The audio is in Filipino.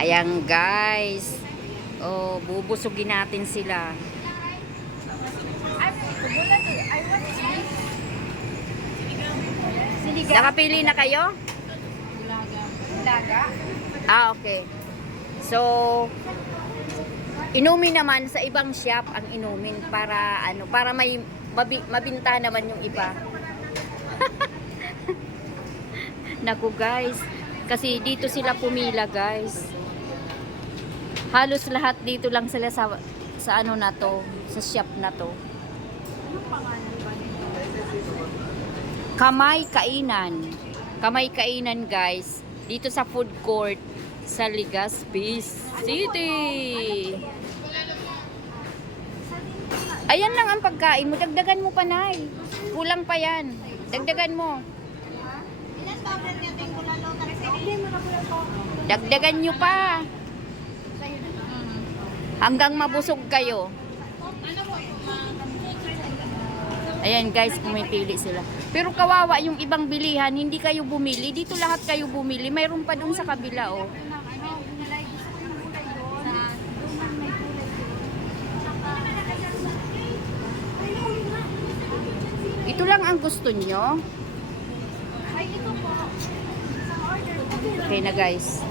Ayan guys. Oh, bubusugin natin sila. Nakapili na kayo? Laga. Ah, okay. So, inumin naman sa ibang shop ang inumin para para may mabinta naman yung iba. Naku guys, kasi dito sila pumila guys. Halos lahat dito lang sila sa ano na to, sa shop na to. Anong pangalan ba nito? Kamay Kainan. Kamay Kainan guys. Dito sa food court sa Legazpi City. Ayan lang ang pagkain mo. Dagdagan mo pa, Nay. Kulang pa yan. Dagdagan mo. Ilan ba order niya ting bulalo? Hindi mo na bulalo. Dagdagan nyo pa. Hanggang mabusog kayo. Ayan guys, pumipili sila. Pero kawawa yung ibang bilihan, hindi kayo bumili. Dito lahat kayo bumili. Mayroon pa dun sa kabila, oh. Ito lang ang gusto nyo. Ay, ito po. Isang order. Okay na guys.